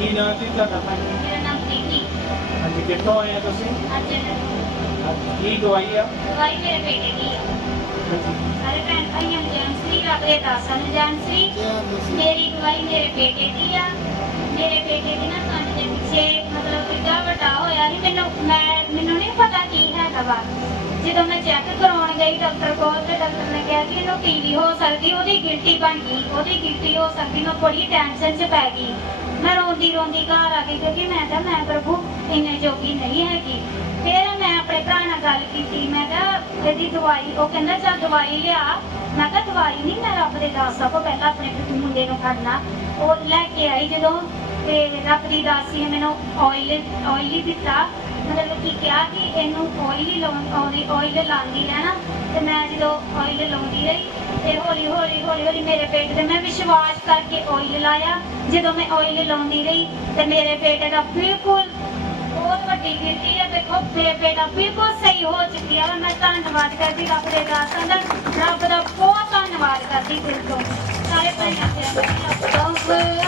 ਕੀ ਨਾਂ ਸੀ ਤੁਹਾਡਾ? ਭਾਈ ਮੇਰਾ ਨਾਮ ਪ੍ਰੀਤੀ। ਹਾਂਜੀ ਕਿੱਥੋਂ ਆਏ ਆ ਤੁਸੀਂ? ਅੱਜ ਹਾਂਜੀ, ਕੀ ਦਵਾਈ ਆ? ਦਵਾਈ ਮੇਰੇ ਬੇਟੇ ਦੀ ਆ। ਹਾਂਜੀ। ਸਾਰੇ ਭੈਣ ਭਾਈਆਂ ਨੂੰ ਜੈਂਸਰੀ ਰੱਖਦੇ ਦਾਸਾਂ ਜੈਂਸਰੀ ਮੇਰੀ ਦਵਾਈ ਮੇਰੇ ਬੇਟੇ ਦੀ ਆ। ਮੇਰੇ ਬੇਟੇ ਦੀ ਨਾ ਕੰਨ ਦੇ ਪਿੱਛੇ ਮਤਲਬ ਕਿੱਡਾ ਵੱਡਾ ਹੋਇਆ ਸੀ। ਮੈਨੂੰ ਮੈਂ ਮੈਨੂੰ ਨਹੀਂ ਪਤਾ ਕੀ ਹੈਗਾ ਵਾ। ਜਦੋਂ ਮੈਂ ਚੈੱਕ ਕਰਾਉਣ ਗਈ ਡਾਕਟਰ ਕੋਲ ਤੇ ਡਾਕਟਰ ਨੇ ਕਿਹਾ ਕਿ ਇਹਨੂੰ ਟੀਵੀ ਹੋ ਸਕਦੀ ਉਹਦੀ ਗਿਲਟੀ ਬਣ ਗਈ। ਉਹਦੀ ਗਿਲਟੀ ਹੋ ਸਕਦੀ ਮੈਂ ਬੜੀ ਟੈਨਸ਼ਨ 'ਚ ਪੈ ਗਈ। ਮੈਂ ਰੋਂਦੀ ਰੋਂਦੀ ਘਰ ਆ ਗਈ ਕਿਉਂਕਿ ਮੈਂ ਕਿਹਾ, ਮੈਂ ਪ੍ਰਭੂ, ਇੰਨੇ ਜੋਗੀ ਨਹੀਂ ਹੈਗੀ। ਫਿਰ ਮੈਂ ਆਪਣੇ ਭਰਾ ਨਾਲ ਗੱਲ ਕੀਤੀ। ਮੈਂ ਕਿਹਾ, ਇਹਦੀ ਦਵਾਈ, ਉਹ ਕਹਿੰਦਾ, ਚੱਲ ਦਵਾਈ ਲਿਆ। ਮੈਂ ਕਿਹਾ, ਦਵਾਈ ਨਹੀਂ, ਮੈਂ ਰੱਬ ਦੇ ਦਾਸਾਂ ਕੋ ਪਹਿਲਾਂ ਆਪਣੇ ਮੁੰਡੇ ਨੂੰ ਖੜਨਾ ਉਹ ਲੈ ਕੇ ਆਈ ਜਦੋਂ ਤੇ ਰੱਬ ਦੀ ਦਾਸੀ ਨੇ ਮੈਨੂੰ ਆਇਲ ਆਇਲ ਦਿੱਤਾ। ਮਤਲਬ ਕਿ ਕਿਹਾ ਕਿ ਇਹਨੂੰ ਆਇਲ ਲਾਉਣ ਆਉਣੀ ਆਇਲ ਲਾਉਂਦੀ ਰਹਿਣਾ ਤੇ ਮੈਂ ਜਦੋਂ ਆਇਲ ਲਾਉਂਦੀ ਰਹੀ ਤੇ ਹੌਲੀ ਹੌਲੀ ਹੌਲੀ ਹੌਲੀ ਮੇਰੇ ਪੇਟ ਤੇ ਮੈਂ ਵਿਸ਼ਵਾਸ ਕਰਕੇ ਆਇਲ ਲਾਇਆ। ਜਦੋਂ ਮੈਂ ਆਇਲ ਲਾਉਂਦੀ ਰਹੀ ਤੇ ਮੇਰੇ ਪੇਟ ਦਾ ਬਿਲਕੁਲ ਬਹੁਤ ਵੱਡੀ ਗਿਣਤੀ ਹੈ, ਦੇਖੋ, ਮੇਰੇ ਬੇਟਾ ਬਿਲਕੁਲ ਸਹੀ ਹੋ ਚੁੱਕਿਆ ਵਾ ਮੈਂ ਧੰਨਵਾਦ ਕਰਦੀ ਰੱਬ ਦੇ ਦਾਸਾਂ ਦਾ। ਰੱਬ ਦਾ ਬਹੁਤ ਧੰਨਵਾਦ ਕਰਦੀ ਦਿਲ ਤੋਂ। ਸਾਰੇ ਭਾਈਆਂ ਤੇ ਰੱਬ